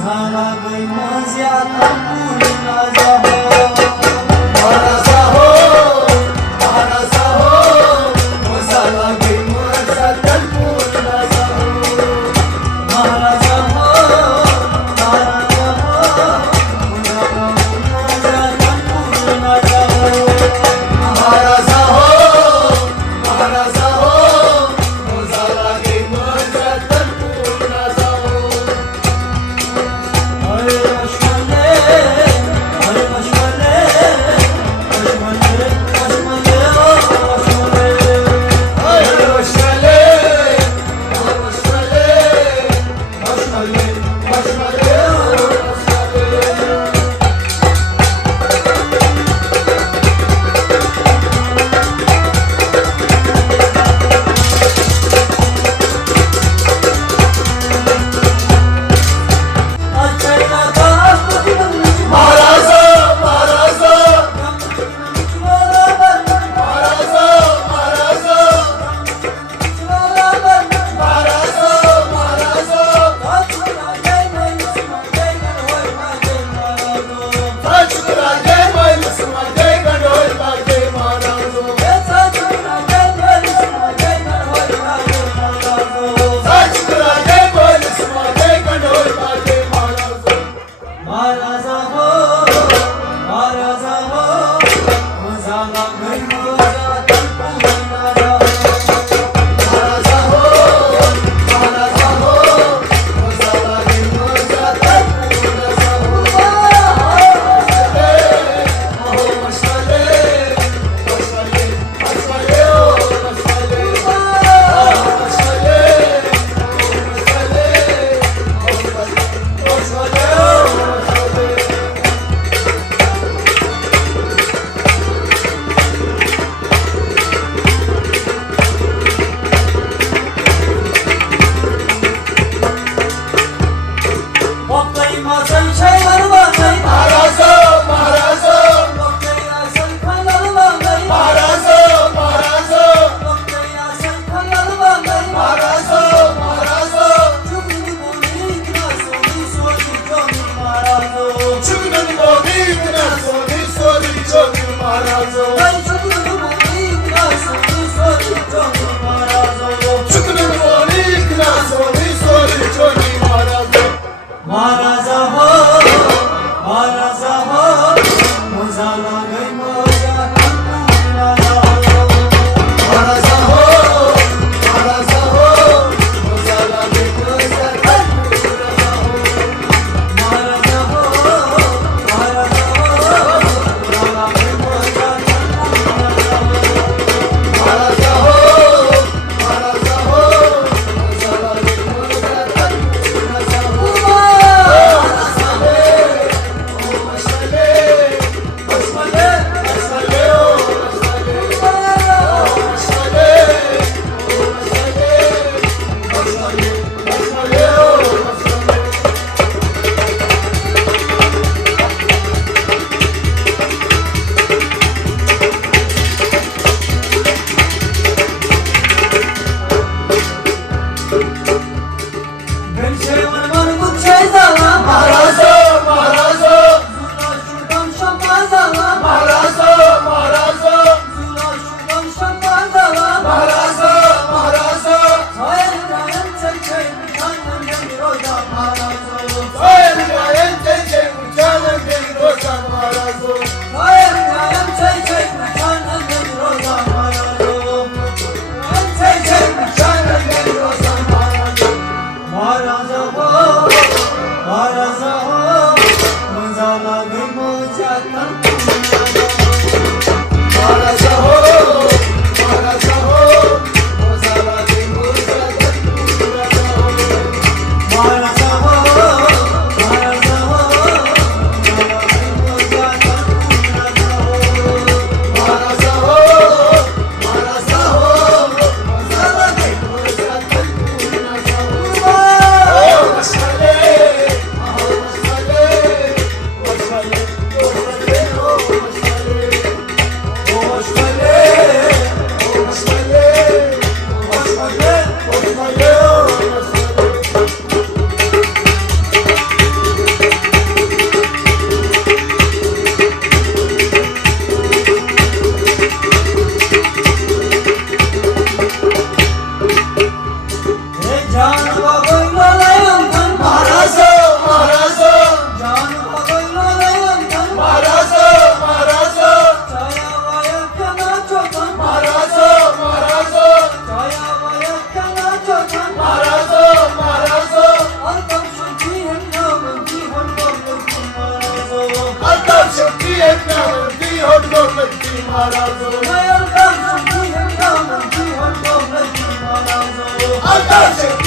झाला गई माझ्या पूर्ण जाहो महाराजा हो महाराजा हो झाला गई माझा पूर्ण जाहो महाराजा हो महाराजा हो माझ्या पूर्ण जाहो महाराजा हो महाराजा हो झाला गई माझा पूर्ण जाहो हरे अश्वले हरे अश्वले अश्वले अश्वले ओ अश्वले हरे वैष्णले वैष्णले वैष्णले वैष्णले अचैना दास्पति बंदी महाराजा महाराजा चुरा बंदी महाराजा महाराजा चुरा बंदी महाराजा महाराजा आचुरा जय महिमा जय होय माझे महाराजो राजकुरा जय महिमा जय गणोय बाजे महाराजो आचुरा जय महिमा जय होय माझे महाराजो राजकुरा जय महिमा जय गणोय बाजे महाराजो महाराजा हो महाराजा हो झाला गई माझा पूर्ण जाहो महाराजा हो महाराजा हो झाला गई माझा पूर्ण जाहो अहो वैष्णले वैष्णले वैष्णले ओ वैष्णले वैष्णले वैष्णले वैष्णले मोकळी माझं शैवर वाजई महाराजा महाराजा मोकळी असन खालाल वाजई महाराजा महाराजा मोकळी असन खालाल वाजई महाराजा महाराजा चुकली बोली किना सोनी सोनी जोनी महाराजो चुकन बोली बिना सोनी सोनी जोगी महाराजो नाही चुकली बोली किना सोनी सोनी जोनी महाराजो चुकन बोली बिना सोनी सोनी जोगी महाराजो महाराजा हो महाराजा हो झाला गई माझ्या पूर्ण जाहो महाराजा हो महाराजा हो झाला गई माझा पूर्ण जाहो महाराजा हो महाराजा हो झाला गई माझ्या पूर्ण जाहो महाराजा हो महाराजा हो झाला गई माझा पूर्ण जाहो गणपती महाराज मयूर काम सुखी है काम जीवन को गणपती महाराज आकाश